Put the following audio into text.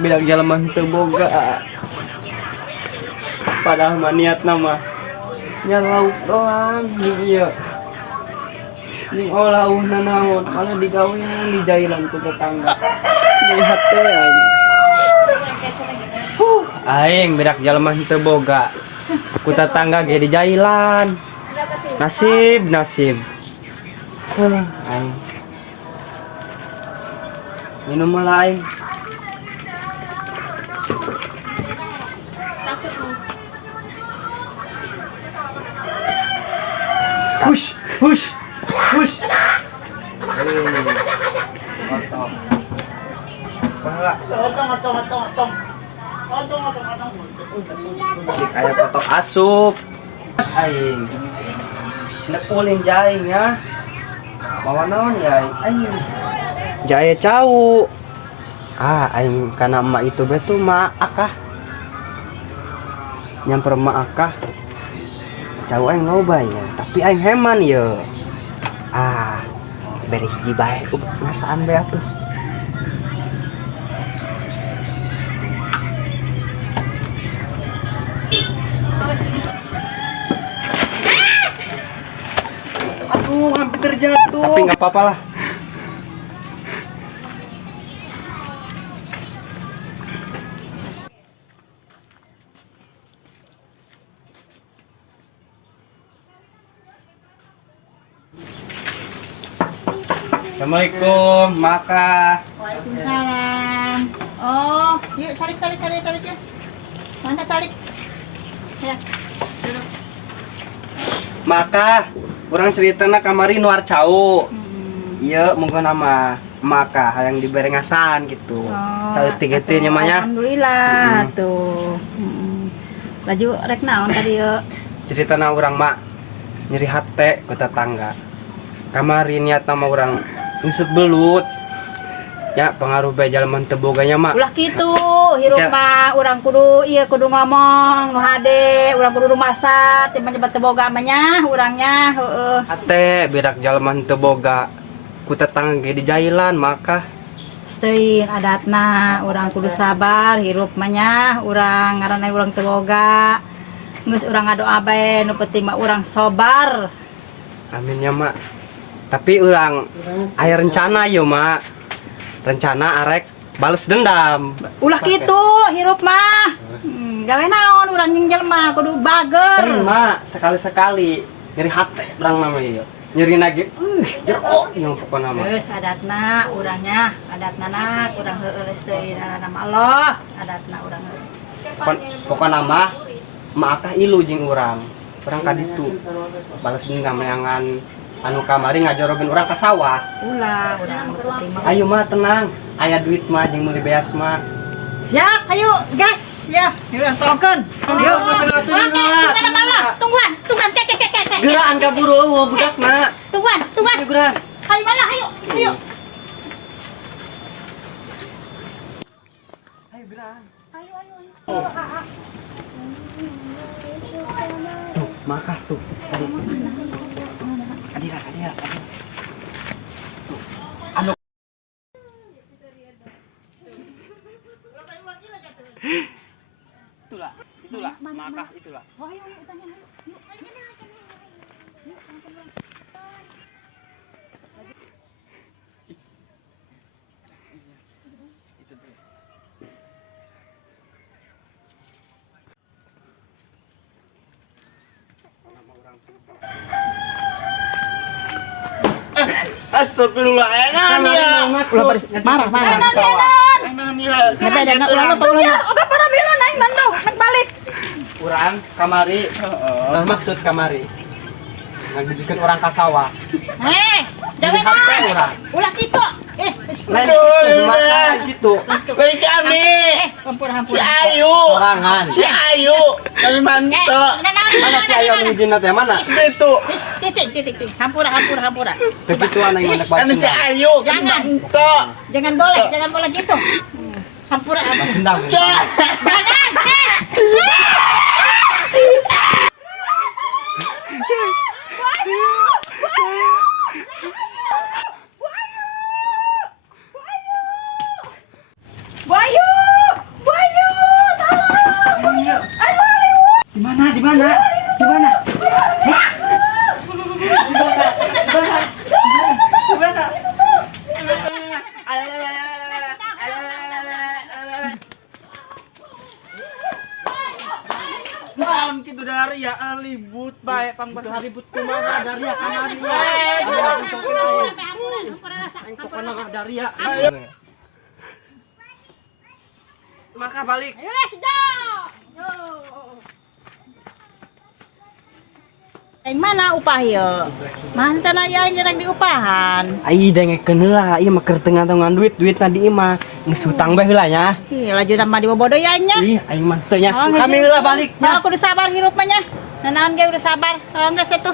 bilang jalan teu boga. Padahal mah niat nama nya lauk doang di ieu. Ning olahna naon malah digawean di jailan ku tetangga. Lihat teh aing. Aing bedak jalma teu boga. Ku tetangga ge di jailan. Nasib. Aing. Minum lah aing. Hush. Otong. Si kayak foto asup. Aing. Nek ulin jaing ya. Bawa naon ya aing. Jaya cau. Aing kana emak itu betul mak akah. Nyamper emak akah. Cau aing loba ya, tapi aing heman ya. Beri hiji bae ngasaan bae atuh. Aduh, hampir terjatuh. Tapi nggak apa-apa lah. Assalamualaikum, Maka. Waalaikumsalam. Oh, yuk cari ya. Mana cari? Ya, duduk. Maka, orang ceritana kamari nuar cau. Iya, mungkin nama Maka yang diberi ngasan gitu. Saeutik-eutik namanya. Alhamdulillah tuh. Laju rek naon tadi yuk. Ceritana orang mak nyeri hate ku tetangga. Kamari niat nama orang ngeuseut belut. Ya pengaruh bae jalma teu boganya mak. Ulah kitu, hirup mah urang kudu kudu ngomong nu hade, urang kudu rumasak, teh nyebat teu boga mah nya urangnya, heueuh. Ate bedak jalma teu boga. Ku tetangga ge di jailan maka Teuing adatna urang kudu sabar, hirup mah nya urang ngaranna urang teu boga. Geus urang ngadoa bae nu penting mah urang sabar. amin ya mak. Tapi urang aya rencana yo mak. Rencana arek bales dendam. Ulah kitu hirup mah. Gawe naon urang jeung jelema kudu bager. Mak, sekali-sekali nyeri hate urang mah ieu. Nyeri nage jero yang pokona mah. Geus adatna urangnya, adatna na urang heueuh teh nama Allah, adatna urang heueuh. Pokona mah maakah ilu jeung urang. Urang ka ditu. Bales dendam neangan anu kamari ngajorogen urang ka sawah. Ulah urang penting mah. Ayo mah tenang, aya duit mah jeung meuli beas mah. Siap, ayo gas ya. Urang tolongkeun. Yuk, tungguan, kek. Geraan kaburu eueuh budakna. Tungguan. Ayo geraan. Ayo mana, ayo. Ayo geraan. Ayo. Tuh, makah tuh. Adira. Tuh. Anu. Itulah, makah itulah. Oh, ayo tanya. Yuk. Astagfirullah, enak ya. Marah. Enak ya. Ngepe dan ulang. Oke, para mila naik mando, nak balik. Urang kamari. Nah, maksud kamari. Ngajikeun urang ka sawah. Dewe naon? Urang. Ulah kitu. Lain itu makah gitu. Bagi kami. Hampura. Si Ayu. Sorangan. Si Ayu. Kami mantap. Mana si Ayo nu hijina teh mana? Itu. Titik. Hampura. Teu kituan yang anak Kami si bacina. Ayu. Kami Jangan. mantap. Jangan boleh gitu. Hampura. Dendam. Jangan. Bayu! itu dari ya libut baik pang libut kumaha dari ya kamari. Dari ya. Maka balik. Ayo let's go. Yang mana upah ya? Mantan aja yang jarang diupahan. Ai dengekeun heula ieu mah keur tengah-tengah duit tadi mah geus hutang bae heula nya. Ih, laju nama dibobodo ya nya. Ih aing mah teu nya. Kami heula balik nya. Aku udah sabar hirup mah nya. Nanaon ge udah sabar. Kalau enggak satu.